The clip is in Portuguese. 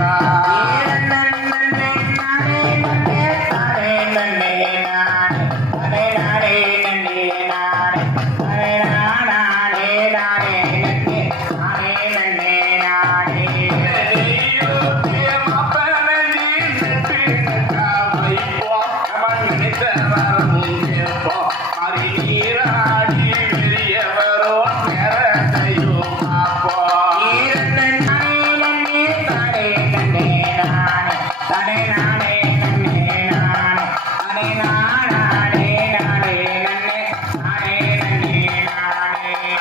chegar.